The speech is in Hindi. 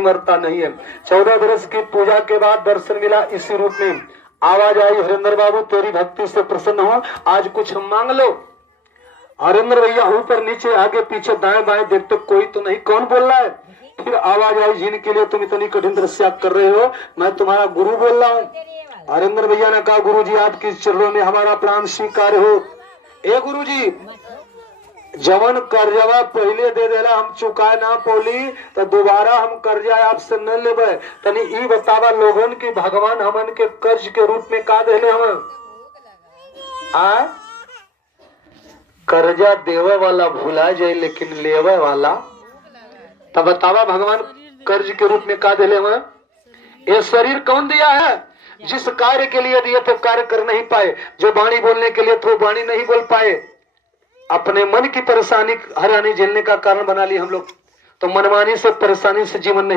मरता नहीं है। 14 बरस की पूजा के बाद दर्शन मिला इसी रूप में। आवाज आई, हरिंदर बाबू तेरी भक्ति से प्रसन्न हो, आज कुछ मांग लो। हरिंदर भैया ऊपर नीचे आगे पीछे दाएं बाएं देखते कोई तो नहीं, कौन बोल रहा है। फिर आवाज आई, जिनके लिए तुम इतनी कठिन तपस्या कर रहे हो मैं तुम्हारा गुरु बोल रहा हूँ। हरिंदर भैया ने कहा, गुरु जी आपकी चरणों में हमारा प्राण स्वीकार हो। ए गुरु जी, जवन कर्जवा पहले दे देला हम चुकाए ना पौली तो दोबारा हम कर्जा आपसे न लेबे। तनी ई बतावा लोगन की भगवान हमन के कर्ज के रूप में का देले हम आ कर्जा देवे वाला भुला जाए लेकिन लेवे वाला तब बतावा भगवान कर्ज के रूप में का देले हम। ये शरीर कौन दिया है? जिस कार्य के लिए दिए थे कार्य कर नहीं पाए, जो वाणी बोलने के लिए थे वाणी नहीं बोल पाए, अपने मन की परेशानी हरानी झेलने का कारण बना ली हम लोग। तो मनमानी से परेशानी से जीवन नहीं